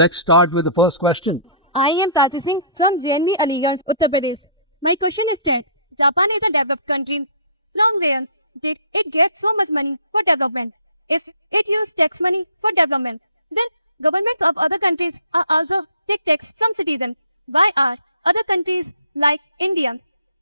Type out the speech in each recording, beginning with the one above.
let's start with the first question. I am practicing from JNV Aligarh, Uttar Pradesh. My question is that Japan is a developed country. From where did it get so much money for development? If it used tax money for development, then governments of other countries are also take tax from citizens. Why are other countries like India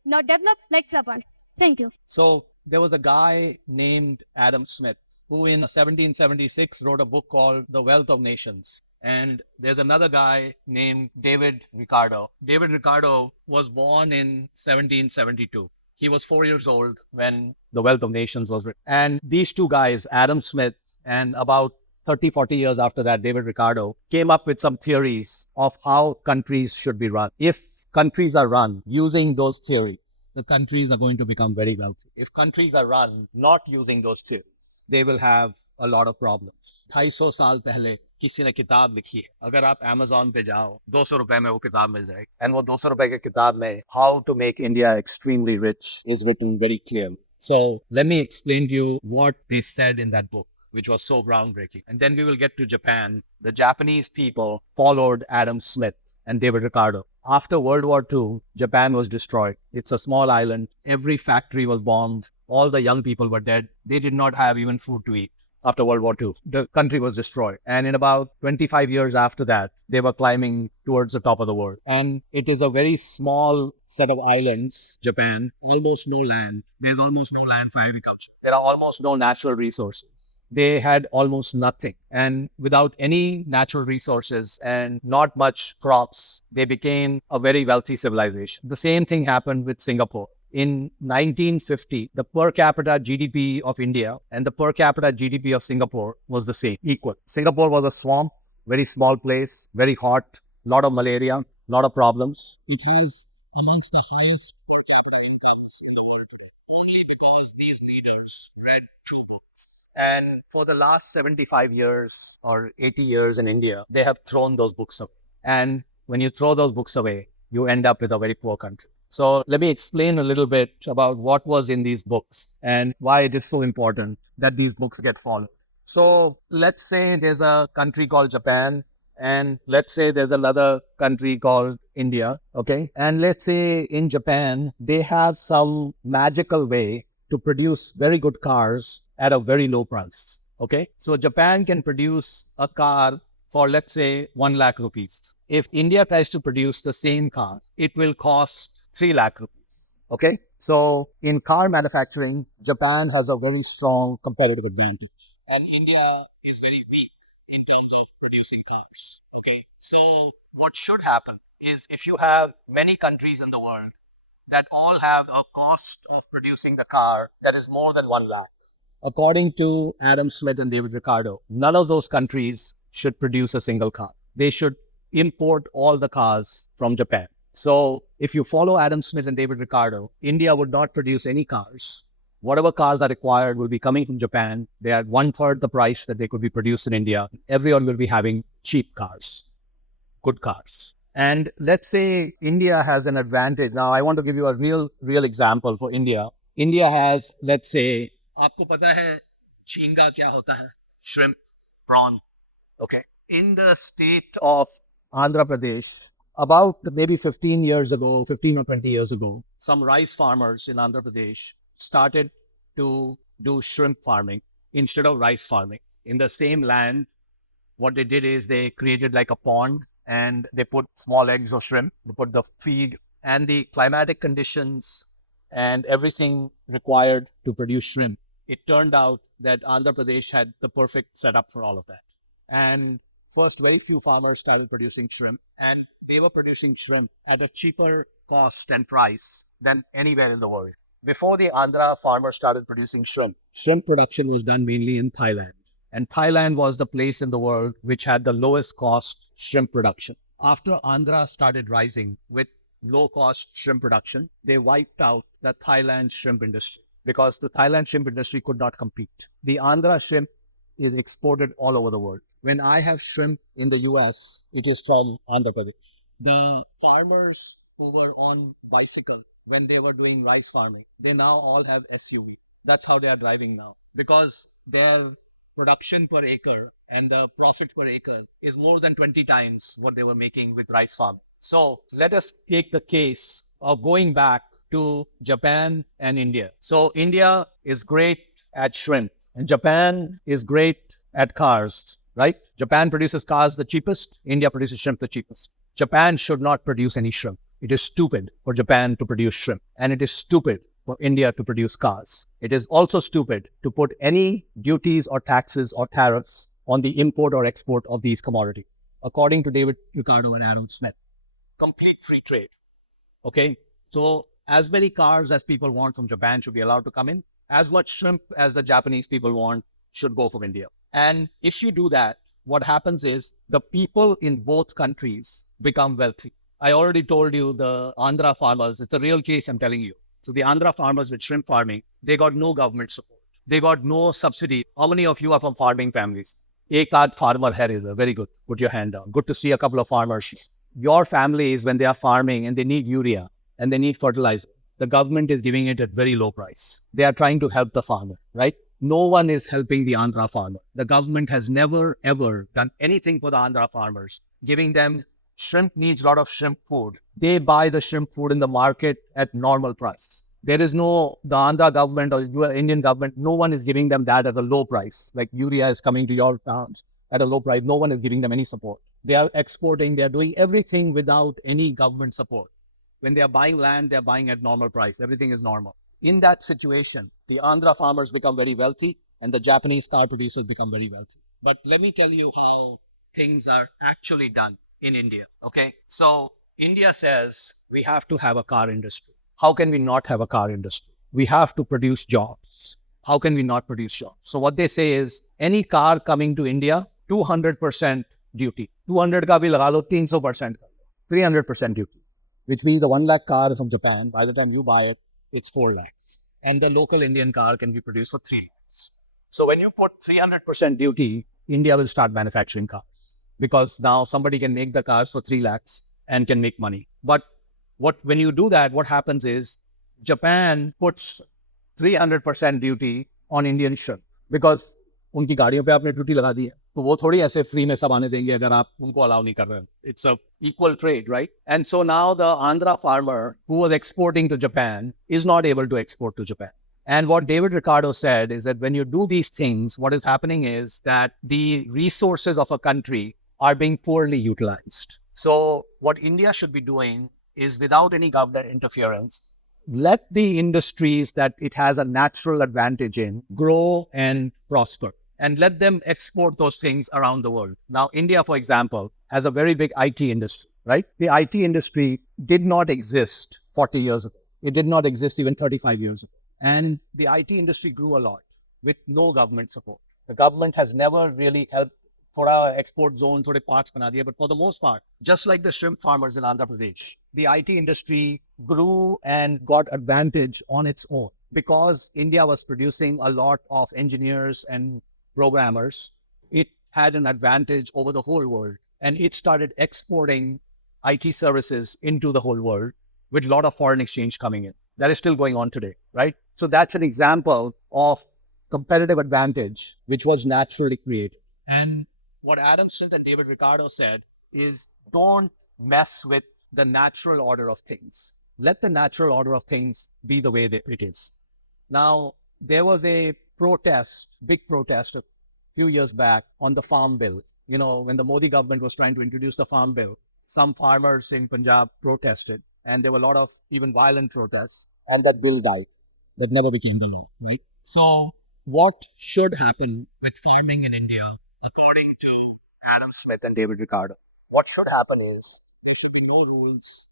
not developed like Japan? Thank you. So there was a guy named Adam Smith who in 1776 wrote a book called The Wealth of Nations. And there's another guy named David Ricardo. David Ricardo was born in 1772. He was 4 years old when The Wealth of Nations was written. And these two guys, Adam Smith and about 30, 40 years after that, David Ricardo, came up with some theories of how countries should be run. If countries are run using those theories, the countries are going to become very wealthy. If countries are run not using those theories, they will have a lot of problems. 250 साल पहले किसी ने किताब लिखी है. अगर आप Amazon पे जाओ, 200 रुपए में वो किताब मिल जाएगी. And वो 200 रुपए की किताब में How to Make India Extremely Rich is written very clearly. So let me explain to you what they said in that book, which was so groundbreaking. And then we will get to Japan. The Japanese people followed Adam Smith and David Ricardo. After World War II, Japan was destroyed. It's a small island. Every factory was bombed. All the young people were dead. They did not have even food to eat. After World War II, the country was destroyed. And in about 25 years after that, they were climbing towards the top of the world. And it is a very small set of islands, Japan, almost no land. There's almost no land for agriculture. There are almost no natural resources. They had almost nothing. And without any natural resources and not much crops, they became a very wealthy civilization. The same thing happened with Singapore. In 1950, the per capita GDP of India and the per capita GDP of Singapore was the same, equal. Singapore was a swamp, very small place, very hot, lot of malaria, lot of problems. It has amongst the highest per capita incomes in the world, only because these leaders read two books. And for the last 75 years or 80 years in India, they have thrown those books away. And when you throw those books away, you end up with a very poor country. So let me explain a little bit about what was in these books and why it is so important that these books get followed. So let's say there's a country called Japan, and let's say there's another country called India, okay? And let's say in Japan, they have some magical way to produce very good cars at a very low price, okay? So Japan can produce a car for, let's say, 1 lakh rupees. If India tries to produce the same car, it will cost 3 lakh rupees, okay? So in car manufacturing, Japan has a very strong competitive advantage. And India is very weak in terms of producing cars, okay? So what should happen is if you have many countries in the world that all have a cost of producing the car that is more than 1 lakh. According to Adam Smith and David Ricardo, none of those countries should produce a single car. They should import all the cars from Japan. So if you follow Adam Smith and David Ricardo, India would not produce any cars. Whatever cars are required will be coming from Japan. They are 1/3 the price that they could be produced in India. Everyone will be having cheap cars, good cars. And let's say India has an advantage. Now, I want to give you a real example for India. India has, let's say, आपको पता है झींगा क्या होता है? Shrimp, prawn. Okay. In the state of Andhra Pradesh, about maybe 15 or 20 years ago, some rice farmers in Andhra Pradesh started to do shrimp farming instead of rice farming. In the same land, what they did is they created like a pond and they put small eggs of shrimp, they put the feed and the climatic conditions and everything required to produce shrimp. It turned out that Andhra Pradesh had the perfect setup for all of that. And first, very few farmers started producing shrimp, and they were producing shrimp at a cheaper cost and price than anywhere in the world. Before the Andhra farmers started producing shrimp production was done mainly in Thailand. And Thailand was the place in the world which had the lowest cost shrimp production. After Andhra started rising with low cost shrimp production, they wiped out the Thailand shrimp industry because the Thailand shrimp industry could not compete. The Andhra shrimp is exported all over the world. When I have shrimp in the US, it is from Andhra Pradesh. The farmers who were on bicycle when they were doing rice farming, they now all have SUV. That's how they are driving now because their production per acre and the profit per acre is more than 20 times what they were making with rice farm. So let us take the case of going back to Japan and India. So India is great at shrimp and Japan is great at cars, right? Japan produces cars the cheapest, India produces shrimp the cheapest. Japan should not produce any shrimp. It is stupid for Japan to produce shrimp, and it is stupid for India to produce cars. It is also stupid to put any duties or taxes or tariffs on the import or export of these commodities. According to David Ricardo and Adam Smith, complete free trade. Okay, so as many cars as people want from Japan should be allowed to come in. As much shrimp as the Japanese people want should go from India. And if you do that, what happens is the people in both countries become wealthy. I already told you the Andhra farmers, it's a real case, I'm telling you. So the Andhra farmers with shrimp farming, they got no government support. They got no subsidy. How many of you are from farming families? Ek aad farmer hai is very good. Put your hand down. Good to see a couple of farmers. Your families, when they are farming and they need urea and they need fertilizer, the government is giving it at very low price. They are trying to help the farmer, right? No one is helping the Andhra farmer. The government has never, ever done anything for the Andhra farmers, giving them shrimp needs a lot of shrimp food. They buy the shrimp food in the market at normal price. There is no, the Andhra government or Indian government, no one is giving them that at a low price. Like urea is coming to your towns at a low price. No one is giving them any support. They are exporting. They are doing everything without any government support. When they are buying land, they are buying at normal price. Everything is normal. In that situation, the Andhra farmers become very wealthy and the Japanese car producers become very wealthy. But let me tell you how things are actually done in India. Okay. So India says we have to have a car industry. How can we not have a car industry? We have to produce jobs. How can we not produce jobs? So what they say is any car coming to India, 200% duty. 200 ka bhi laga lo, 300%. 300% duty. Which means the 1 lakh car from Japan, by the time you buy it, it's 4 lakhs. And the local Indian car can be produced for 3 lakhs. So when you put 300% duty, India will start manufacturing cars. Because now somebody can make the cars for 3 lakhs and can make money. But when you do that, what happens is Japan puts 300% duty on Indian shrimp because उनकी गाड़ियों पे आपने duty लगा दी है तो वो थोड़ी ऐसे फ्री में सब आने देंगे अगर आप उनको अलाउ नहीं कर रहे हैं. It's a equal trade, right? And so now the Andhra farmer who was exporting to Japan is not able to export to Japan. And what David Ricardo said is that when you do these things, what is happening is that the resources of a country are being poorly utilized. So what India should be doing is without any government interference, let the industries that it has a natural advantage in grow and prosper and let them export those things around the world. Now, India, for example, has a very big IT industry, right? The IT industry did not exist 40 years ago. It did not exist even 35 years ago. And the IT industry grew a lot with no government support. The government has never really helped for our export zone, thode parks bana diye, but for the most part, just like the shrimp farmers in Andhra Pradesh, the IT industry grew and got advantage on its own because India was producing a lot of engineers and programmers. It had an advantage over the whole world and it started exporting IT services into the whole world with a lot of foreign exchange coming in. That is still going on today, right? So that's an example of competitive advantage, which was naturally created. And what Adam Smith and David Ricardo said is don't mess with the natural order of things. Let the natural order of things be the way that it is. Now, there was a protest, big protest a few years back on the farm bill. You know, when the Modi government was trying to introduce the farm bill, some farmers in Punjab protested and there were a lot of even violent protests and that bill died. That never became the law, right? So what should happen with farming in India, according to Adam Smith and David Ricardo? What should happen is there should be no rules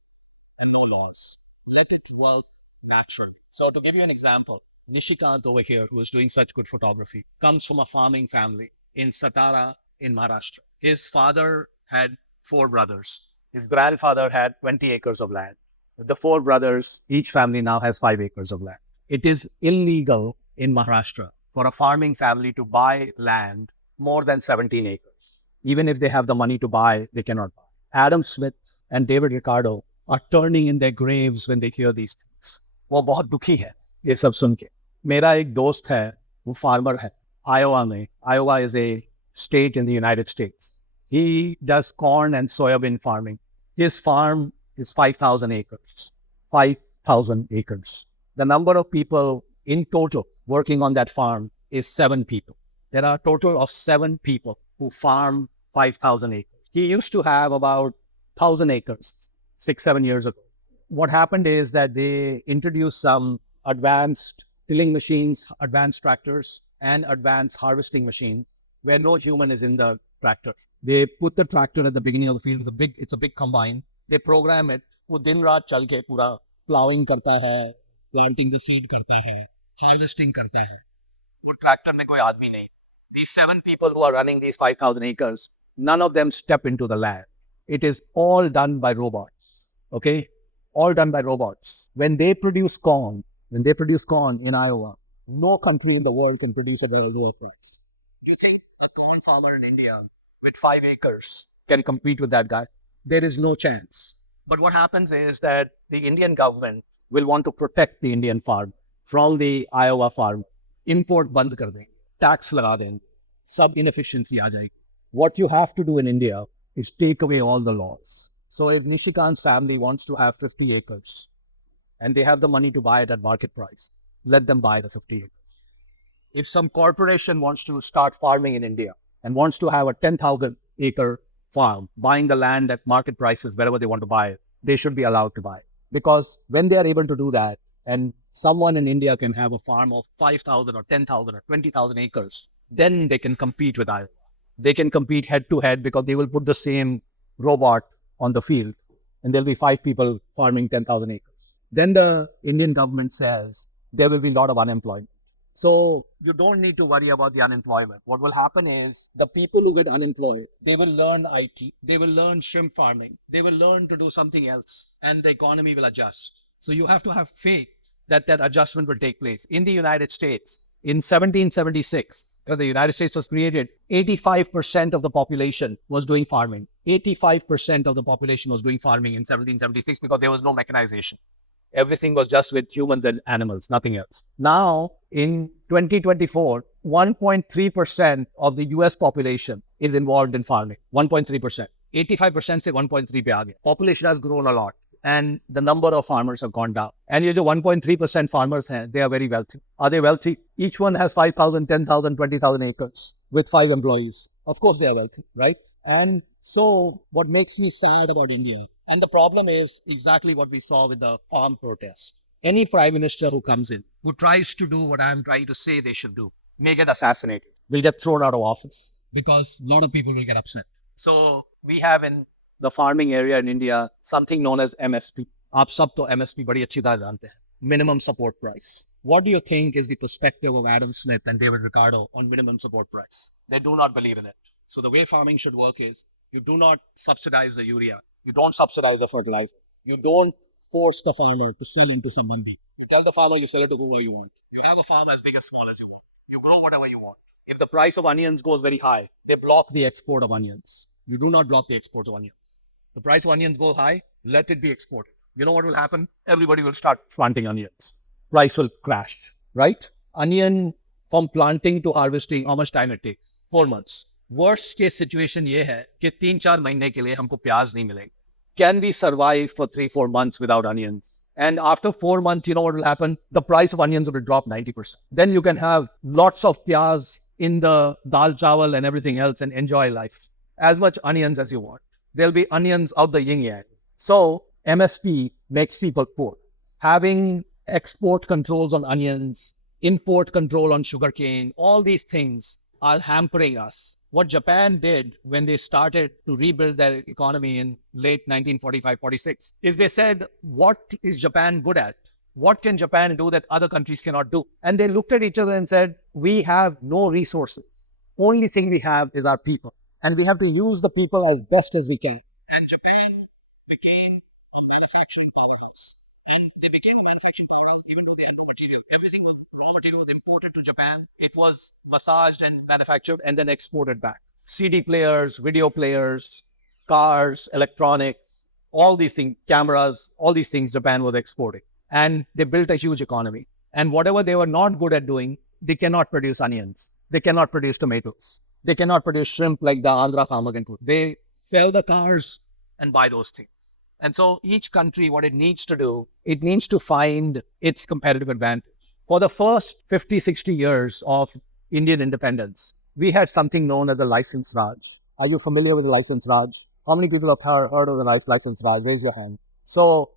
and no laws. Let it work naturally. So to give you an example, Nishikant over here, who is doing such good photography, comes from a farming family in Satara in Maharashtra. His father had 4 brothers. His grandfather had 20 acres of land. The 4 brothers, each family now has 5 acres of land. It is illegal in Maharashtra for a farming family to buy land more than 17 acres. Even if they have the money to buy, they cannot buy. Adam Smith and David Ricardo are turning in their graves when they hear these things. वो बहुत दुखी है ये सब सुन के. मेरा एक दोस्त है, वो फार्मर है. Iowa में. Iowa is a state in the United States. He does corn and soybean farming. His farm is 5,000 acres. 5,000 acres. The number of people in total working on that farm is 7 people. There are a total of 7 people who farm 5,000 acres. He used to have about 1,000 acres 6-7 years ago. What happened is that they introduced some advanced tilling machines, advanced tractors, and advanced harvesting machines where no human is in the tractor. They put the tractor at the beginning of the field. It's a big combine. They program it. वो दिन रात चल के पूरा plowing करता है, planting the seed करता है, harvesting करता है. वो tractor में कोई आदमी नहीं. These 7 people who are running these 5,000 acres, none of them step into the land. It is all done by robots. Okay? All done by robots. When they produce corn in Iowa, no country in the world can produce it at a lower price. Do you think a corn farmer in India with 5 acres can compete with that guy? There is no chance. But what happens is that the Indian government will want to protect the Indian farm from the Iowa farm. Import band kar denge, tax laga denge, sub inefficiency aa jayegi. What you have to do in India is take away all the laws. So if Nishikant's family wants to have 50 acres and they have the money to buy it at market price, let them buy the 50 acres. If some corporation wants to start farming in India and wants to have a 10,000 acre farm, buying the land at market prices wherever they want to buy it, they should be allowed to buy it. Because when they are able to do that, and someone in India can have a farm of 5,000 or 10,000 or 20,000 acres, then they can compete with Iowa. They can compete head to head because they will put the same robot on the field and there'll be 5 people farming 10,000 acres. Then the Indian government says there will be a lot of unemployment. So you don't need to worry about the unemployment. What will happen is the people who get unemployed, they will learn IT, they will learn shrimp farming, they will learn to do something else, and the economy will adjust. So you have to have faith that that adjustment will take place. In the United States, in 1776, when the United States was created, 85% of the population was doing farming. 85% of the population was doing farming in 1776 because there was no mechanization. Everything was just with humans and animals, nothing else. Now, in 2024, 1.3% of the US population is involved in farming. 1.3%. 85% से 1.3 पे आ गया. Population has grown a lot and the number of farmers have gone down. And ये जो 1.3% farmers हैं, they are very wealthy. Are they wealthy? Each one has 5,000, 10,000, 20,000 acres with 5 employees. Of course they are wealthy, right? And so what makes me sad about India, and the problem is exactly what we saw with the farm protest. Any prime minister who comes in, who tries to do what I'm trying to say they should do, may get assassinated, will get thrown out of office because a lot of people will get upset. So we have in the farming area in India something known as MSP. आप सब तो MSP बड़ी अच्छी तरह जानते हैं. Minimum support price. What do you think is the perspective of Adam Smith and David Ricardo on minimum support price? They do not believe in it. So the way farming should work is you do not subsidize the urea. You don't subsidize the fertilizer. You don't force the farmer to sell into some mandi. You tell the farmer you sell it to whoever you want. You have a farm as big as small as you want. You grow whatever you want. If the price of onions goes very high, they block the export of onions. You do not block the export of onions. The price of onions goes high, let it be exported. You know what will happen? Everybody will start planting onions. Price will crash, right? Onion from planting to harvesting, how much time it takes? 4 months. Worst case situation ये है कि 3-4 महीने के लिए हमको प्याज नहीं मिलेगा. Can we survive for 3-4 months without onions? And after 4 months, you know what will happen? The price of onions will drop 90%. Then you can have lots of pyaz in the dal chawal and everything else and enjoy life. As much onions as you want. There'll be onions out the yin yang. So MSP makes people poor. Having export controls on onions, import control on sugarcane, all these things are hampering us. What Japan did when they started to rebuild their economy in late 1945-46 is they said, what is Japan good at? What can Japan do that other countries cannot do? And they looked at each other and said, we have no resources. Only thing we have is our people. And we have to use the people as best as we can. And Japan became a manufacturing powerhouse. And they became a manufacturing powerhouse even though they had no material. Everything was raw material was imported to Japan. It was massaged and manufactured and then exported back. CD players, video players, cars, electronics, all these things, cameras, all these things Japan was exporting. And they built a huge economy. And whatever they were not good at doing, they cannot produce onions. they cannot produce tomatoes. They cannot produce shrimp like the Andhra farmer can put. They sell the cars and buy those things. And so each country, what it needs to do, it needs to find its competitive advantage. For the first 50, 60 years of Indian independence, we had something known as the license Raj. Are you familiar with the license Raj? How many people have heard of the license Raj? Raise your hand. So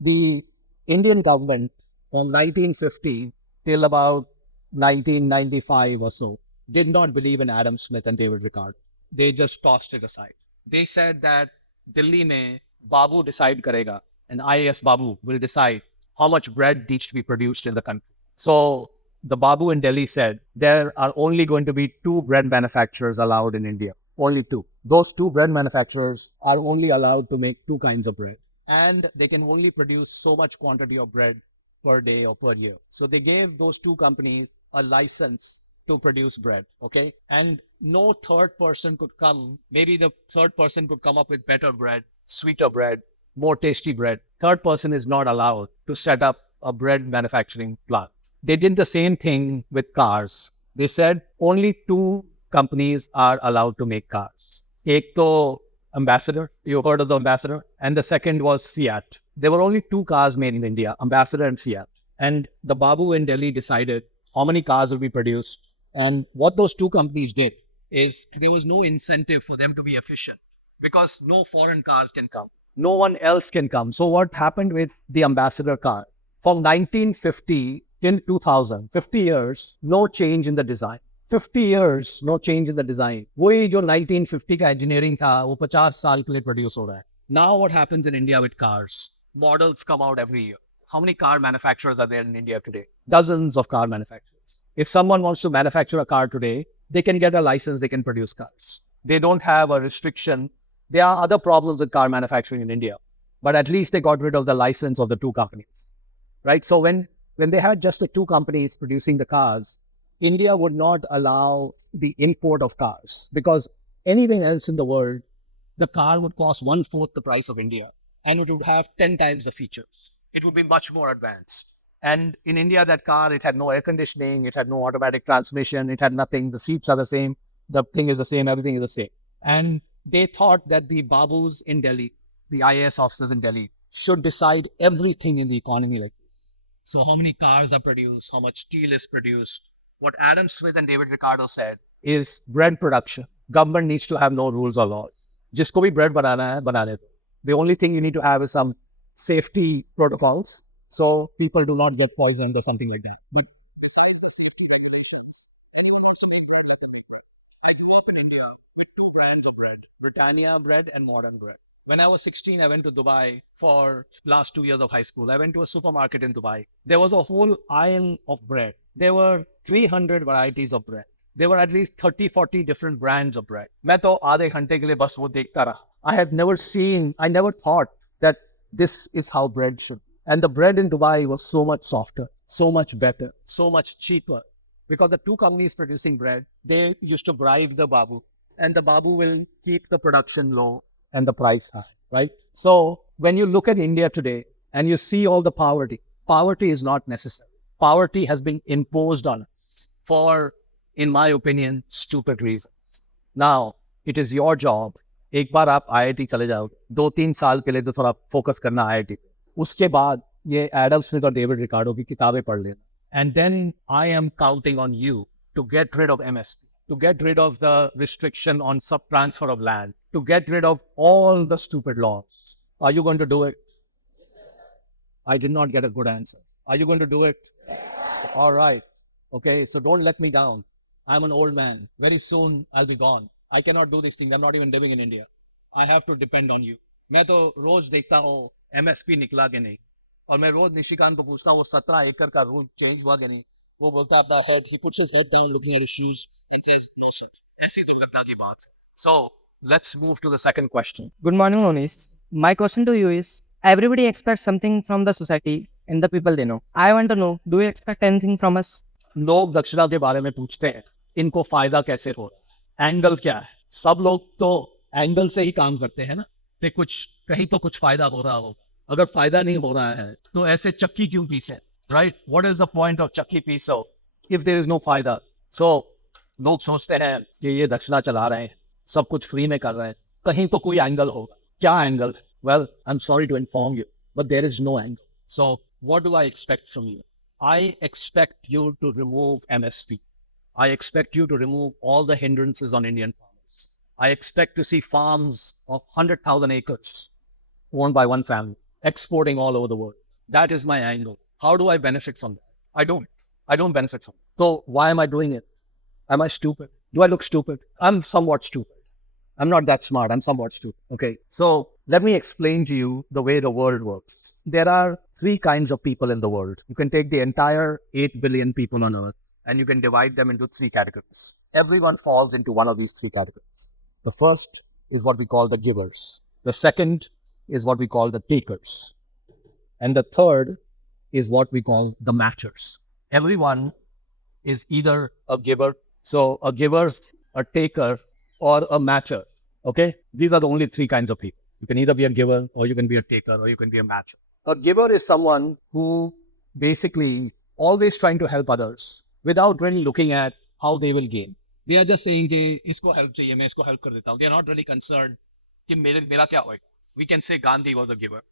the Indian government from 1950 till about 1995 or so did not believe in Adam Smith and David Ricardo. They just tossed it aside. They said that Delhi mein Babu decide karega, and IAS Babu will decide how much bread needs to be produced in the country. So the Babu in Delhi said there are only going to be 2 bread manufacturers allowed in India. Only 2. Those 2 bread manufacturers are only allowed to make 2 kinds of bread. And they can only produce so much quantity of bread per day or per year. So they gave those 2 companies a license to produce bread, okay? And no third person could come. Maybe the third person could come up with better bread, sweeter bread, more tasty bread. Third person is not allowed to set up a bread manufacturing plant. They did the same thing with cars. They said only 2 companies are allowed to make cars. Ek to Ambassador, you heard of the Ambassador? And the second was Fiat. There were only 2 cars made in India, Ambassador and Fiat. And the Babu in Delhi decided how many cars will be produced. And what those 2 companies did is there was no incentive for them to be efficient because no foreign cars can come. No one else can come. So what happened with the Ambassador car? From 1950 till 2000, 50 years, no change in the design. 50 years, no change in the design. वही जो 1950 का engineering था, वो 50 साल के लिए produce हो रहा है. Now what happens in India with cars? Models come out every year. How many car manufacturers are there in India today? Dozens of car manufacturers. If someone wants to manufacture a car today, they can get a license, they can produce cars. They don't have a restriction. There are other problems with car manufacturing in India, but at least they got rid of the license of the 2 companies, right? So when they had just the 2 companies producing the cars, India would not allow the import of cars because anything else in the world, the car would cost 1/4 the price of India and it would have 10 times the features. It would be much more advanced. And in India, that car, it had no air conditioning, it had no automatic transmission, it had nothing. The seats are the same, the thing is the same, everything is the same. And they thought that the Babus in Delhi, the IAS officers in Delhi, should decide everything in the economy like this. So how many cars are produced, how much steel is produced. What Adam Smith and David Ricardo said is bread production. Government needs to have no rules or laws. Jisko bhi bread banana hai, banane do. The only thing you need to have is some safety protocols so people do not get poisoned or something like that. But besides the safety regulations, anyone wants to make bread, let them make bread. I grew up in India with 2 brands of bread, Britannia bread and modern bread. When I was 16, I went to Dubai for last 2 years of high school. I went to a supermarket in Dubai. There was a whole aisle of bread. There were 300 varieties of bread. There were at least 30, 40 different brands of bread. मैं तो आधे घंटे के लिए बस वो देखता रहा. I never thought that this is how bread should be. And the bread in Dubai was so much softer, so much better, so much cheaper. Because the 2 companies producing bread, they used to bribe the Babu. And the Babu will keep the production low and the price high, right? So when you look at India today and you see all the poverty is not necessary. Poverty has been imposed on us for, in my opinion, stupid reasons. Now, it is your job. एक बार आप IIT चले जाओ, 2-3 साल के लिए तो थोड़ा focus करना IIT पे. उसके बाद ये एडम स्मिथ और डेविड रिकार्डो की किताबें पढ़ लेना. And then I am counting on you to get rid of MSP, to get rid of the restriction on sub-transfer of land, to get rid of all the stupid laws. Are you going to do it? I did not get a good answer. Are you going to do it? All right. Okay, so don't let me down. I'm an old man. Very soon I'll be gone. I cannot do this thing. I'm not even living in India. I have to depend on you. मैं तो रोज देखता हूँ MSP निकला के नहीं, और मैं रोज निशिकांत को पूछता हूँ वो 17 एकड़ का रूल चेंज हुआ के नहीं. वो बोलता है अपना head. He puts his head down looking at his shoes and says, no sir. ऐसी दुर्घटना की बात. So let's move to the second question. Good morning, Mohnish. My question to you is, everybody expects something from the society and the people they know. I want to know, do you expect anything from us? लोग दक्षिणा के बारे में पूछते हैं, इनको फायदा कैसे हो रहा है, एंगल क्या है. सब लोग तो एंगल से ही काम करते हैं ना, ते कुछ कहीं तो कुछ फायदा हो रहा हो. अगर फायदा नहीं हो रहा है तो ऐसे चक्की क्यों पीसे, right? What is the point of चक्की पीसो if there is no फायदा? So लोग सोचते हैं कि ये दक्षिणा चला रहे हैं, सब कुछ फ्री में कर रहे हैं, कहीं तो कोई एंगल होगा. क्या angle? Well, I'm sorry to inform you, but there is no angle. So what do I expect from you? I expect you to remove MSP. I expect you to remove all the hindrances on Indian farmers. I expect to see farms of 100,000 acres owned by one family, exporting all over the world. That is my angle. How do I benefit from that? I don't. I don't benefit from it. So why am I doing it? Am I stupid? Do I look stupid? I'm somewhat stupid. I'm not that smart. I'm somewhat stupid. Okay. So let me explain to you the way the world works. There are three kinds of people in the world. You can take the entire 8 billion people on earth and you can divide them into three categories. Everyone falls into one of these three categories. The first is what we call the givers. The second is what we call the takers. And the third is what we call the matchers. Everyone is either a giver. So a giver, a taker, or a matcher. Okay? These are the only three kinds of people. You can either be a giver, or you can be a taker, or you can be a matcher. A giver is someone who basically always trying to help others without really looking at how they will gain. They are just saying, कि इसको help चाहिए, मैं इसको help कर देता हूँ. They are not really concerned कि मेरा क्या होएगा. We can say Gandhi was a giver.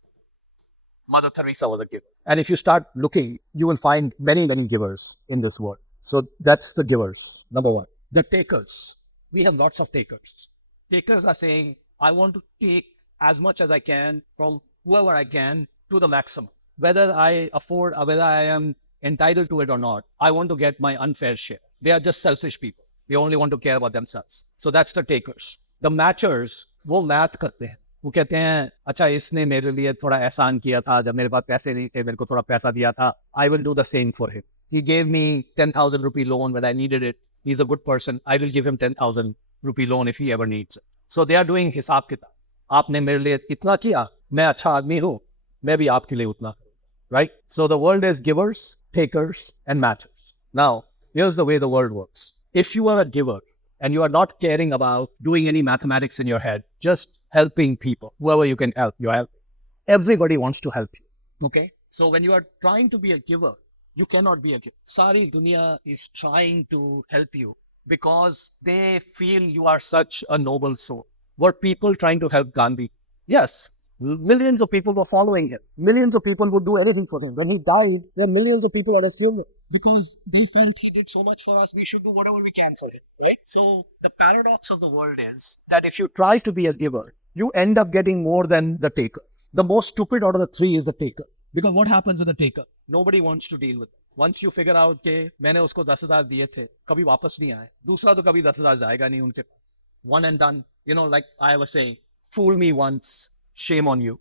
Mother Teresa was a giver. And if you start looking, you will find many, many givers in this world. So that's the givers, number one. The takers. We have lots of takers. Takers are saying, I want to take as much as I can from whoever I can to the maximum. Whether I afford or whether I am entitled to it or not, I want to get my unfair share. They are just selfish people. They only want to care about themselves. So that's the takers. The matchers, वो math करते हैं. वो कहते हैं अच्छा इसने मेरे लिए थोड़ा एहसान किया था जब मेरे पास पैसे नहीं थे मेरे को थोड़ा पैसा दिया था I will do the same for him. He gave me 10,000 rupee loan when I needed it. He's a good person. I will give him 10,000 rupee loan if he ever needs it. So they are doing हिसाब किताब. आपने मेरे लिए इतना किया, मैं अच्छा आदमी हूँ, मैं भी आपके लिए उतना करूँगा. Right? So the world is givers, takers, and matchers. Now, here's the way the world works. If you are a giver and you are not caring about doing any mathematics in your head, just helping people, whoever you can help, you're helping. Everybody wants to help you. Okay? So when you are trying to be a giver, you cannot be a giver. Sari dunya is trying to help you because they feel you are such a noble soul. Were people trying to help Gandhi? Yes. Millions of people were following him. Millions of people would do anything for him. When he died, there are millions of people who assumed because they felt he did so much for us, we should do whatever we can for him, right? So the paradox of the world is that if you try to be a giver, you end up getting more than the taker. The most stupid out of the three is the taker. Because what happens with the taker? Nobody wants to deal with it. Once you figure out कि मैंने उसको 10,000 दिए थे, कभी वापस नहीं आए. दूसरा तो कभी 10,000 जाएगा नहीं उनके पास. One and done. You know, like I was saying, fool me once, shame on you.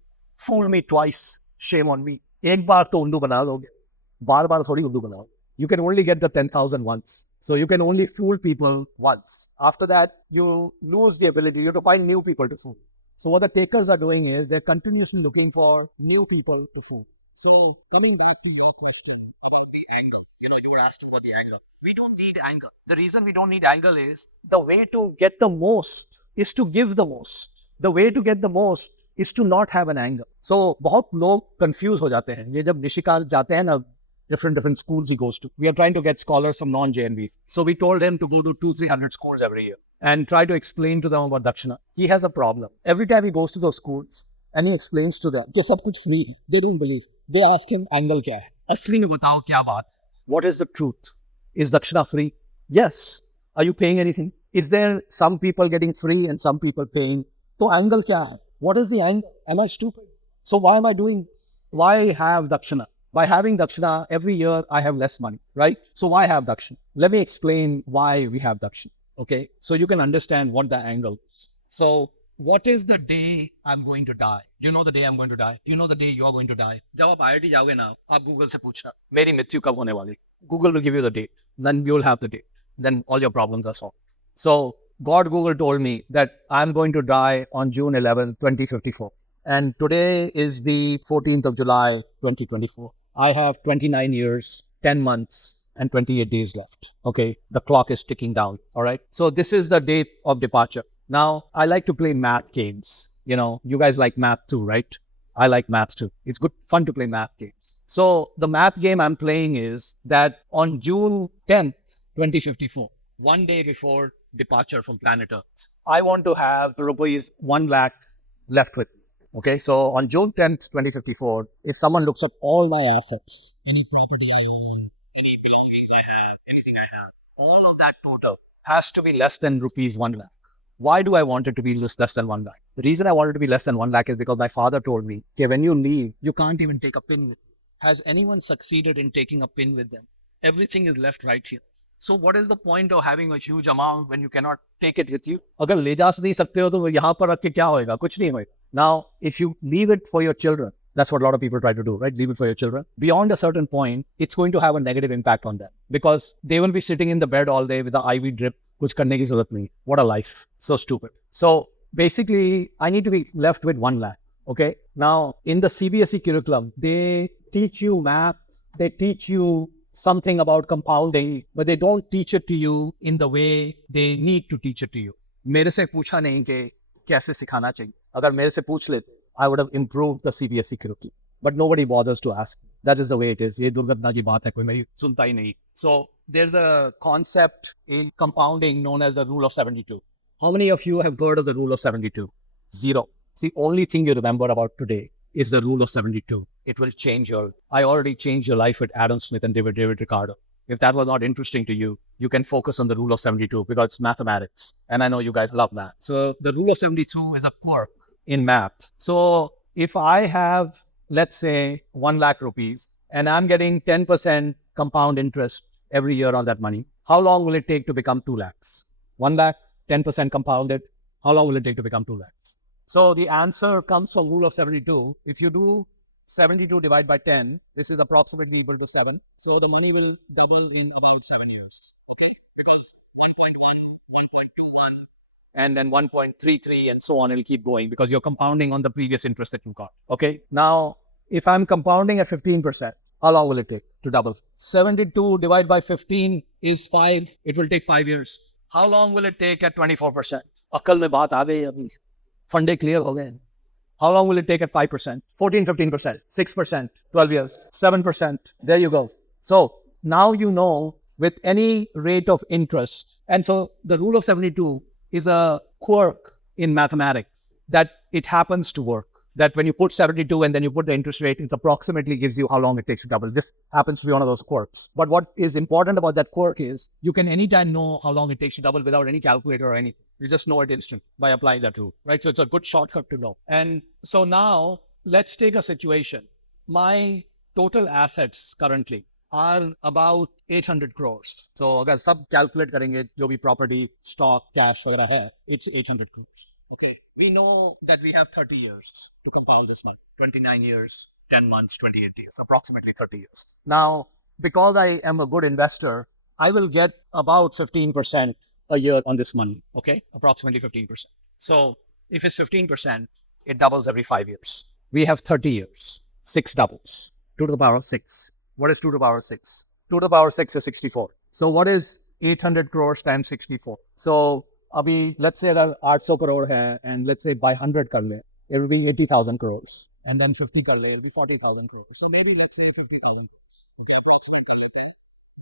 Fool me twice, shame on me. एक बार तो उल्लू बना लोगे. बार बार थोड़ी उल्लू बनाओगे. You can only get the 10,000 once. So you can only fool people once. After that, you lose the ability. You have to find new people to fool. So what the takers are doing is they're continuously looking for new people to fool. So coming back to your question about the angle, you were asking about the angle. We don't need anger. The reason we don't need anger is the way to get the most is to give the most. The way to get the most is to not have an anger. So बहुत लोग confuse हो जाते हैं. ये जब निशिकाल जाते हैं ना, different schools he goes to. We are trying to get scholars from non-JNVs. So we told him to go to 200-300 schools every year and try to explain to them about Dakshana. He has a problem. Every time he goes to those schools and he explains to them, कि सब कुछ free. They don't believe. They ask him, angle क्या है? असली में बताओ क्या बात? What is the truth? Is Dakshana free? Yes. Are you paying anything? Is there some people getting free and some people paying? So angle क्या है? What is the angle? Am I stupid? So why am I doing this? Why have Dakshana? By having Dakshana, every year I have less money, right? So why have Dakshana? Let me explain why we have Dakshana, okay? So you can understand what the angle is. So what is the day I'm going to die? Do you know the day I'm going to die? Do you know the day you're going to die? जब आप IIT जाओगे ना, आप Google से पूछना, मेरी मृत्यु कब होने वाली? Google will give you the date. Then you'll have the date. Then all your problems are solved. So God Google told me that I'm going to die on June 11, 2054. And today is the 14th of July, 2024. I have 29 years, 10 months, and 28 days left. Okay, the clock is ticking down. All right. So this is the date of departure. Now, I like to play math games. You guys like math too, right? I like math too. It's fun to play math games. So the math game I'm playing is that on June 10th, 2054, one day before departure from planet Earth. I want to have rupees 1 lakh left with me. Okay, so on June 10th, 2054, if someone looks at all my assets, any property I own, any belongings I have, anything I have, all of that total has to be less than rupees 1 lakh. Why do I want it to be less than 1 lakh? The reason I want it to be less than 1 lakh is because my father told me, okay, when you leave, you can't even take a pin with you. Has anyone succeeded in taking a pin with them? Everything is left right here. So what is the point of having a huge amount when you cannot take it with you? अगर ले जा नहीं सकते हो तो यहाँ पर रख के क्या होएगा? कुछ नहीं होएगा. Now, if you leave it for your children, that's what a lot of people try to do, right? Leave it for your children. Beyond a certain point, it's going to have a negative impact on them because they will be sitting in the bed all day with the IV drip. कुछ करने की ज़रूरत नहीं. What a life. So stupid. So basically, I need to be left with 1 lakh. Okay. Now, in the CBSE curriculum, they teach you math. They teach you something about compounding, but they don't teach it to you in the way they need to teach it to you. मेरे से पूछा नहीं कि कैसे सिखाना चाहिए. अगर मेरे से पूछ लेते, I would have improved the CBSE curriculum. But nobody bothers to ask. That is the way it is. ये दुर्घटना की बात है, कोई मेरी सुनता ही नहीं. So there's a concept in compounding known as the rule of 72. How many of you have heard of the rule of 72? Zero. The only thing you remember about today is the rule of 72. It will change I already changed your life with Adam Smith and David Ricardo. If that was not interesting to you, you can focus on the rule of 72 because it's mathematics. And I know you guys love math. So the rule of 72 is a quirk in math. So if I have, let's say, 1 lakh rupees and I'm getting 10% compound interest every year on that money, how long will it take to become 2 lakhs? 1 lakh, 10% compounded. How long will it take to become 2 lakhs? So the answer comes from rule of 72. If you do 72 divided by 10, this is approximately equal to 7. So the money will double in about 7 years. Okay? Because 1.1, 1.21, and then 1.33 and so on, it'll keep going because you're compounding on the previous interest that you got. Okay? Now, if I'm compounding at 15%, how long will it take to double? 72 divided by 15 is 5. It will take 5 years. How long will it take at 24%? अक्ल में बात आ गई अभी. Funde clear हो गए. How long will it take at 5%? 14, 15%, 6%, 12 years, 7%. There you go. So now you know with any rate of interest. And so the rule of 72 is a quirk in mathematics that it happens to work. That when you put 72 and then you put the interest rate, it approximately gives you how long it takes to double. This happens to be one of those quirks. But what is important about that quirk is you can anytime know how long it takes to double without any calculator or anything. You just know it instantly by applying that rule, right? So it's a good shortcut to know. And so now let's take a situation. My total assets currently are about 800 crores. So अगर सब calculate करेंगे जो भी property, stock, cash वगैरह है, it's 800 crores. Okay, we know that we have 30 years to compound this money. 29 years, 10 months, 28 years, approximately 30 years. Now, because I am a good investor, I will get about 15% a year on this money. Okay, approximately 15%. So if it's 15%, it doubles every 5 years. We have 30 years, 6 doubles, 2 to the power of 6. What is 2 to the power of 6? 2 to the power of 6 is 64. So what is 800 crores times 64? So Abhi, let's say that 800 crore hai, and let's say by 100 kar le, it will be 80,000 crores. And then 50 kar le, it will be 40,000 crores. So maybe let's say 50,000 crores. Okay, approximate kar lete hain,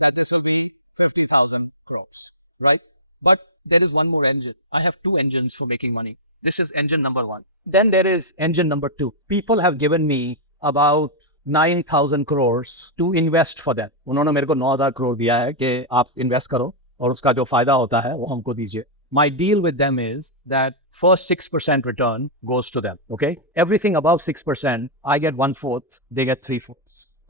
that this will be 50,000 crores, right? But there is one more engine. I have 2 engines for making money. This is engine number 1. Then there is engine number 2. People have given me about 9,000 crores to invest for them. उन्होंने मेरे को 9,000 crore दिया है कि आप invest करो और उसका जो फायदा होता है वो हमको दीजिए. My deal with them is that first 6% return goes to them. Okay, everything above 6%, I get 1/4, they get 3/4.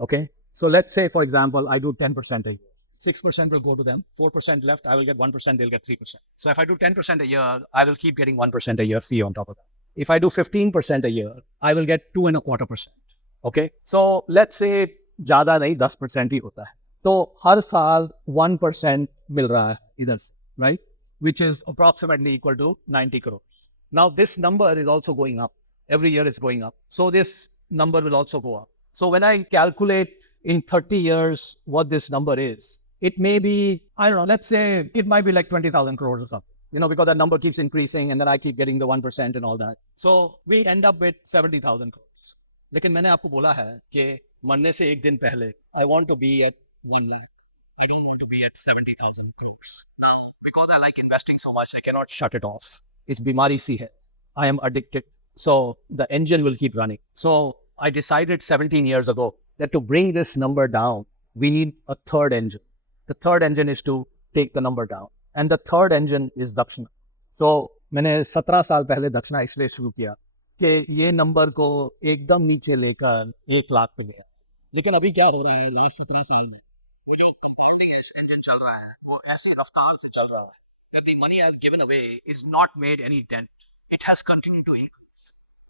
Okay, so let's say for example I do 10% a year. 6% will go to them, 4% left, I will get 1%, they'll get 3%. So if I do 10% a year, I will keep getting 1% a year fee on top of that. If I do 15% a year, I will get 2.25%. Okay, so let's say ज़्यादा नहीं 10% ही होता है. तो हर साल 1% मिल रहा है इधर से, right? Which is approximately equal to 90 crores. Now this number is also going up. Every year it's going up. So this number will also go up. So when I calculate in 30 years what this number is, it may be, I don't know, let's say it might be like 20,000 crores or something. You know, because that number keeps increasing and then I keep getting the 1% and all that. So we end up with 70,000 crores. लेकिन मैंने आपको बोला है कि मरने से एक दिन पहले I want to be at 1 lakh. I don't want to be at 70,000 crores. Now, because I like investing so much, I cannot shut it off. It's bimari si hai. I am addicted. So the engine will keep running. So I decided 17 years ago that to bring this number down, we need a third engine. The third engine is to take the number down. And the third engine is Dakshana. So मैंने 17 साल पहले दक्षिणा इसलिए शुरू किया कि ये number को एकदम नीचे लेकर 1 लाख पे गया. लेकिन अभी क्या हो रहा है लास्ट 17 साल में वो जो कंपाउंडिंग इंजन चल रहा है वो ऐसी रफ्तार से चल रहा है that the money I have given away is not made any dent. It has continued to increase.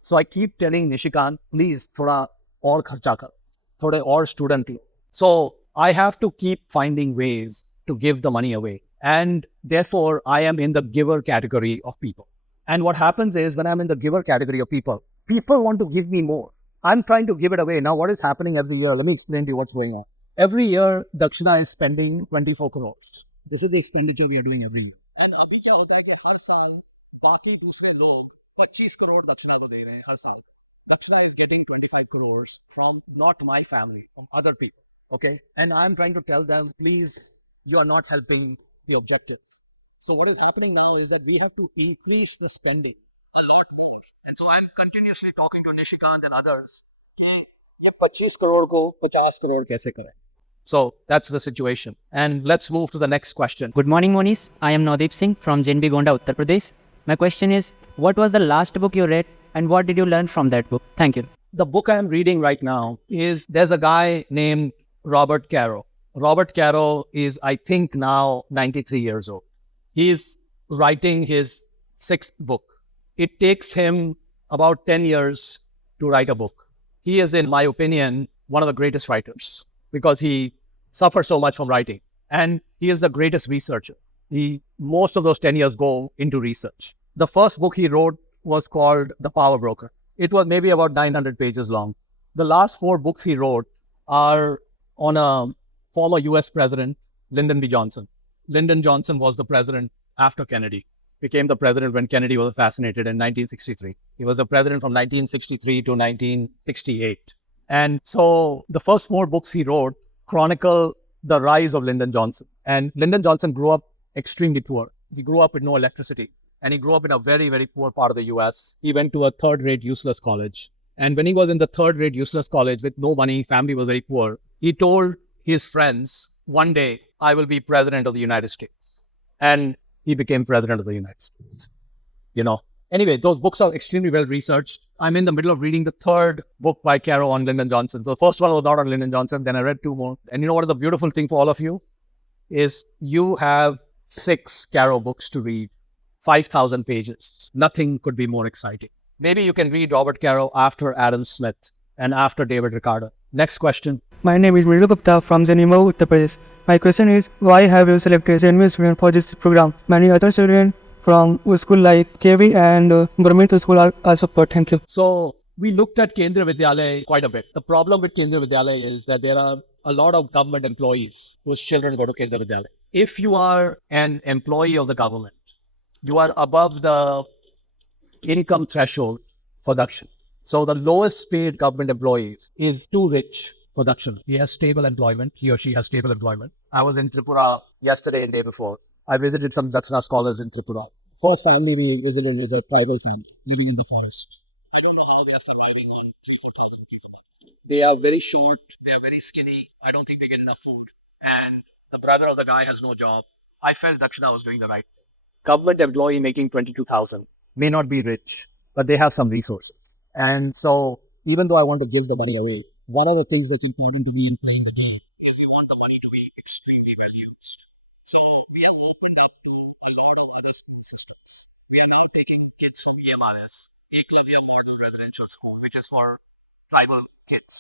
So I keep telling Nishikant, please थोड़ा और खर्चा करो, थोड़े और student low. So I have to keep finding ways to give the money away. And therefore, I am in the giver category of people. And what happens is when I'm in the giver category of people, people want to give me more. I'm trying to give it away. Now, what is happening every year? Let me explain to you what's going on. Every year, Dakshana is spending 24 crores. This is the expenditure we are doing every year. And अभी क्या होता है कि हर साल बाकी दूसरे लोग 25 करोड़ दक्षिणा को दे रहे हैं हर साल. Dakshana is getting 25 crores from not my family, from other people. Okay? And I'm trying to tell them, please, you are not helping the objective. So what is happening now is that we have to increase the spending a lot more. And so I'm continuously talking to Nishikant and others कि ये 25 करोड़ को 50 करोड़ कैसे करें. So that's the situation. And let's move to the next question. Good morning, Mohnish. I am Nadeep Singh from JNV Gonda, Uttar Pradesh. My question is, what was the last book you read and what did you learn from that book? Thank you. The book I'm reading right now is, there's a guy named Robert Caro. Robert Caro is, I think, now 93 years old. He's writing his 6th book. It takes him about 10 years to write a book. He is, in my opinion, one of the greatest writers because he suffers so much from writing. And he is the greatest researcher. Most of those 10 years go into research. The first book he wrote was called The Power Broker. It was maybe about 900 pages long. The last 4 books he wrote are on a former US President, Lyndon B. Johnson. Lyndon Johnson was the president after Kennedy, became the president when Kennedy was assassinated in 1963. He was the president from 1963 to 1968. And so the first 4 books he wrote chronicle the rise of Lyndon Johnson. And Lyndon Johnson grew up extremely poor. He grew up with no electricity. And he grew up in a very, very poor part of the US. He went to a third-rate useless college. And when he was in the third-rate useless college with no money, family was very poor, he told his friends, one day I will be president of the United States. And he became president of the United States. Anyway, those books are extremely well researched. I'm in the middle of reading the 3rd book by Caro on Lyndon Johnson. So the first one was not on Lyndon Johnson. Then I read 2 more. And you know what is the beautiful thing for all of you? Is you have 6 Caro books to read, 5,000 pages. Nothing could be more exciting. Maybe you can read Robert Caro after Adam Smith and after David Ricardo. Next question. My name is Mridul Gupta from JNV Uttar Pradesh. My question is, why have you selected JNV student for this program? Many other students from school like KV and government school are also put. Thank you. So we looked at Kendra Vidyalaya quite a bit. The problem with Kendra Vidyalaya is that there are a lot of government employees whose children go to Kendra Vidyalaya. If you are an employee of the government, you are above the income threshold for Dakshan. So the lowest paid government employee is too rich for Dakshan. He has stable employment. He or she has stable employment. I was in Tripura yesterday and day before. I visited some Dakshana Scholars in Tripura. First family we visited was a tribal family living in the forest. I don't know how they are surviving on 3,000-4,000 rupees. They are very short. They are very skinny. I don't think they get enough food. And the brother of the guy has no job. I felt Dakshana was doing the right thing. Government employee making 22,000 may not be rich, but they have some resources. And so even though I want to give the money away, one of the things that's important to me in playing the game is we want the money to be extremely well used. So we have opened up to a lot of other school systems. We are now taking kids to EMRS, Eklavya Model Residential School, which is for tribal kids.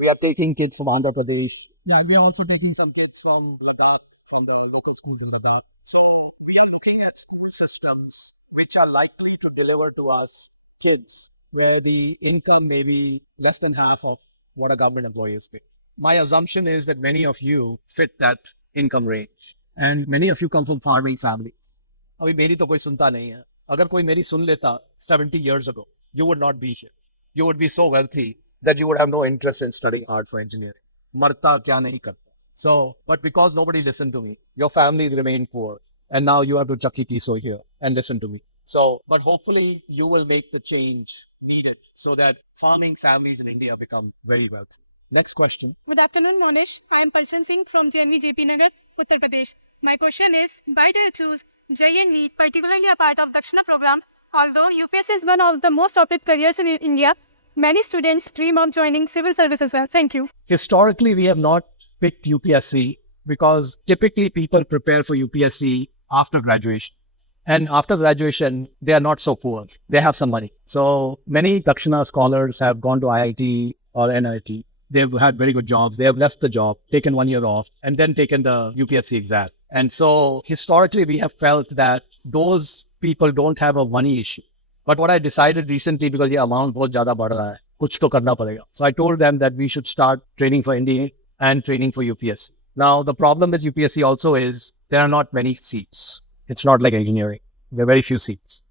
We are taking kids from Andhra Pradesh. Yeah, we are also taking some kids from Ladakh, from the local schools in Ladakh. So we are looking at school systems which are likely to deliver to us kids where the income may be less than half of what a government employee is paid. My assumption is that many of you fit that income range and many of you come from farming families. अभी मेरी तो कोई सुनता नहीं है. अगर कोई मेरी सुन लेता 70 years ago, you would not be here. You would be so wealthy that you would have no interest in studying art for engineering. मरता क्या नहीं करता. So, but because nobody listened to me, your families remain poor. And now you have to chuck so here and listen to me. So, but hopefully you will make the change needed so that farming families in India become very wealthy. Next question. Good afternoon, Mohnish. I am Palchan Singh from JNV Nagar, Uttar Pradesh. My question is, why do you choose JNV, particularly a part of Dakshana program? Although UPSC is one of the most opted careers in India, many students dream of joining civil service as well. Thank you. Historically, we have not picked UPSC because typically people prepare for UPSC after graduation. And after graduation, they are not so poor. They have some money. So many Dakshana scholars have gone to IIT or NIT. They've had very good jobs. They have left the job, taken 1 year off, and then taken the UPSC exam. And so historically, we have felt that those people don't have a money issue. But what I decided recently, because the amount बहुत ज़्यादा बढ़ रहा है, कुछ तो करना पड़ेगा. So I told them that we should start training for NDA and training for UPSC. Now, the problem with UPSC also is there are not many seats. It's not like engineering. There are very few seats.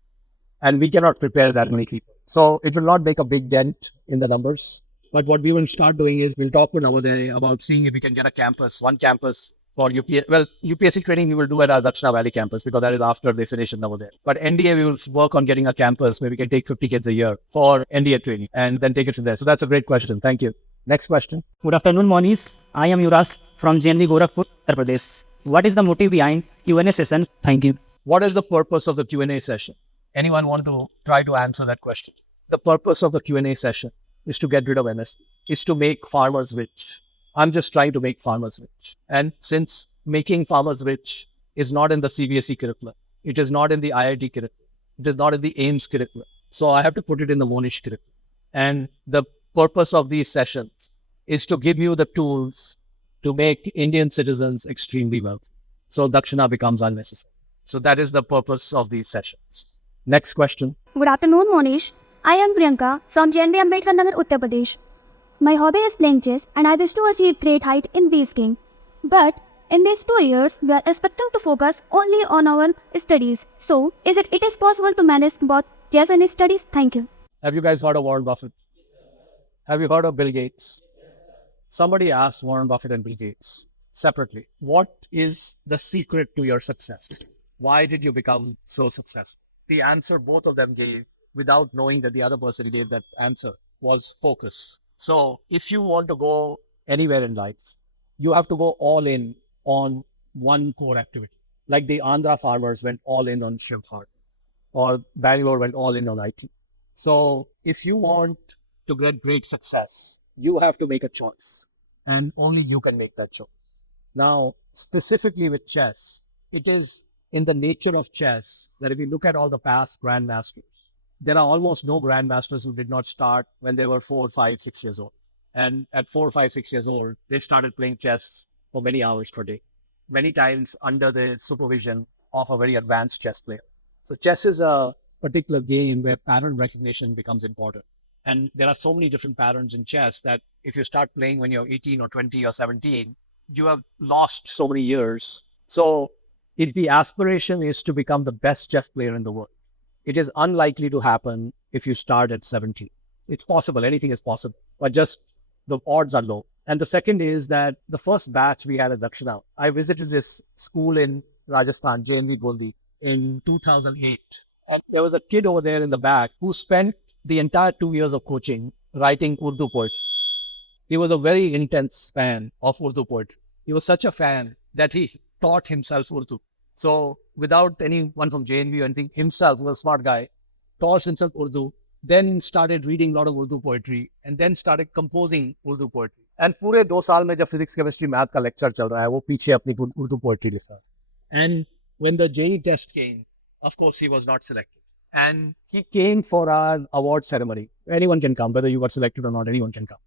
And we cannot prepare that many people. So it will not make a big dent in the numbers. But what we will start doing is we'll talk with Navodaya about seeing if we can get a campus, one campus for UPSC. Well, UPSC training we will do at our Dakshana Valley campus because that is after they finish in Navodaya. But NDA, we will work on getting a campus where we can take 50 kids a year for NDA training and then take it from there. So that's a great question. Thank you. Next question. Good afternoon, Mohnish. I am Yuras from JNV Gorakhpur, Uttar Pradesh. What is the motive behind Q&A session? Thank you. What is the purpose of the Q&A session? Anyone want to try to answer that question? The purpose of the Q&A session is to get rid of MSc, is to make farmers rich. I'm just trying to make farmers rich. And since making farmers rich is not in the CBSE curriculum, it is not in the IIT curriculum, it is not in the AIMS curriculum. So I have to put it in the Mohnish curriculum. And the purpose of these sessions is to give you the tools to make Indian citizens extremely wealthy. So Dakshana becomes unnecessary. So that is the purpose of these sessions. Next question. Good afternoon, Mohnish. I am Priyanka from JNV Ambedkar Nagar, Uttar Pradesh. My hobby is playing chess and I wish to achieve great height in this game. But in these 2 years, we are expected to focus only on our studies. So, it is possible to manage both chess and studies? Thank you. Have you guys heard of Warren Buffett? Have you heard of Bill Gates? Somebody asked Warren Buffett and Bill Gates separately, what is the secret to your success? Why did you become so successful? The answer both of them gave without knowing that the other person gave that answer was focus. So if you want to go anywhere in life, you have to go all in on one core activity. Like the Andhra farmers went all in on shrimp farm, or Bangalore went all in on IT. So if you want to get great success, you have to make a choice, and only you can make that choice. Now, specifically with chess, it is in the nature of chess that if you look at all the past grandmasters, there are almost no grandmasters who did not start when they were 4, 5, 6 years old. And at 4, 5, 6 years old, they started playing chess for many hours per day, many times under the supervision of a very advanced chess player. So chess is a particular game where pattern recognition becomes important. And there are so many different patterns in chess that if you start playing when you're 18 or 20 or 17, you have lost so many years. So if the aspiration is to become the best chess player in the world, it is unlikely to happen if you start at 17. It's possible, anything is possible, but just the odds are low. And the second is that the first batch we had at Dakshana, I visited this school in Rajasthan, JNV Lucknow, in 2008. And there was a kid over there in the back who spent the entire 2 years of coaching writing Urdu poetry. He was a very intense fan of Urdu poetry. He was such a fan that he taught himself Urdu. So without anyone from JNV or anything, himself was a smart guy, taught himself Urdu, then started reading a lot of Urdu poetry, and then started composing Urdu poetry. And पूरे 2 साल में जब physics, chemistry, math का lecture चल रहा है, वो पीछे अपनी Urdu poetry लिखा. And when the JEE test came, of course he was not selected. And he came for our award ceremony. Anyone can come, whether you got selected or not, anyone can come.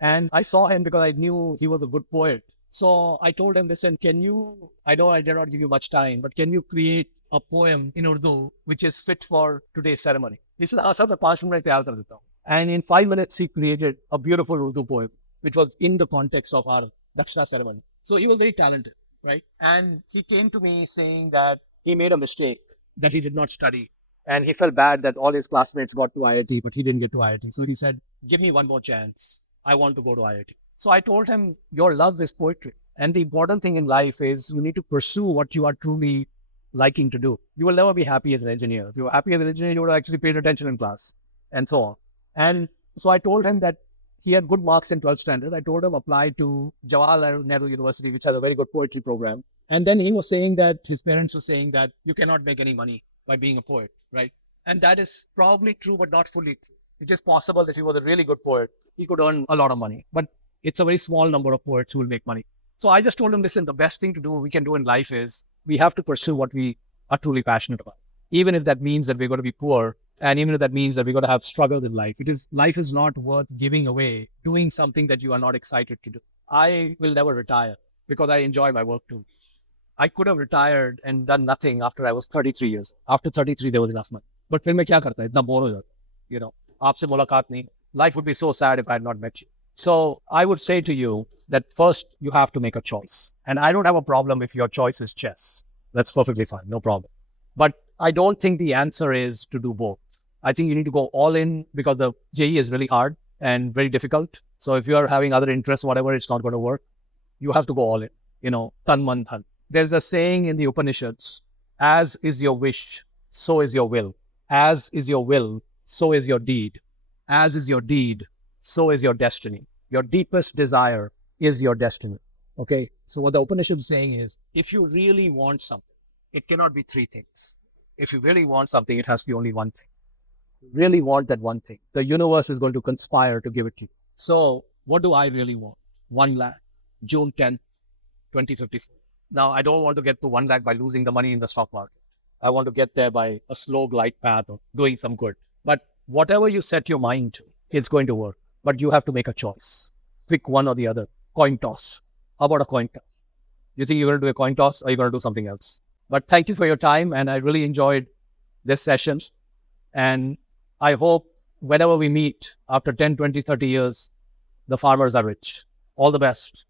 And I saw him because I knew he was a good poet. So I told him, listen, I know I did not give you much time, but can you create a poem in Urdu which is fit for today's ceremony? He said, हाँ sir, मैं 5 minute में तैयार कर देता हूँ. And in 5 minutes, he created a beautiful Urdu poem, which was in the context of our Dakshana ceremony. So he was very talented, right? And he came to me saying that he made a mistake, that he did not study. And he felt bad that all his classmates got to IIT, but he didn't get to IIT. So he said, give me one more chance. I want to go to IIT. So I told him, your love is poetry. And the important thing in life is you need to pursue what you are truly liking to do. You will never be happy as an engineer. If you were happy as an engineer, you would have actually paid attention in class and so on. And so I told him that he had good marks in 12th standard. I told him apply to Jawaharlal Nehru University, which has a very good poetry program. And then he was saying that his parents were saying that you cannot make any money by being a poet, right? And that is probably true, but not fully true. It is possible that if he was a really good poet, he could earn a lot of money. But it's a very small number of poets who will make money. So I just told him, listen, the best thing we can do in life is we have to pursue what we are truly passionate about. Even if that means that we're going to be poor, and even if that means that we're going to have struggles in life, life is not worth giving away doing something that you are not excited to do. I will never retire because I enjoy my work too. I could have retired and done nothing after I was 33 years. After 33, there was enough money. But फिर मैं क्या करता इतना bore हो जाता, you know, आपसे मुलाकात नहीं. Life would be so sad if I had not met you. So I would say to you that first you have to make a choice. And I don't have a problem if your choice is chess. That's perfectly fine, no problem. But I don't think the answer is to do both. I think you need to go all in because the JE is really hard and very difficult. So if you are having other interests, whatever, it's not going to work. You have to go all in, tan man dhan. There's a saying in the Upanishads, as is your wish, so is your will. As is your will, so is your deed. As is your deed, so is your destiny. Your deepest desire is your destiny. Okay? So what the Upanishad is saying is, if you really want something, it cannot be three things. If you really want something, it has to be only one thing. You really want that one thing. The universe is going to conspire to give it to you. So what do I really want? 1 lakh, June 10th, 2054. Now, I don't want to get to 1 lakh by losing the money in the stock market. I want to get there by a slow glide path of doing some good. But whatever you set your mind to, it's going to work. But you have to make a choice. Pick one or the other. Coin toss. How about a coin toss? You think you're going to do a coin toss or you're going to do something else? But thank you for your time. And I really enjoyed this session. And I hope whenever we meet after 10, 20, 30 years, the farmers are rich. All the best.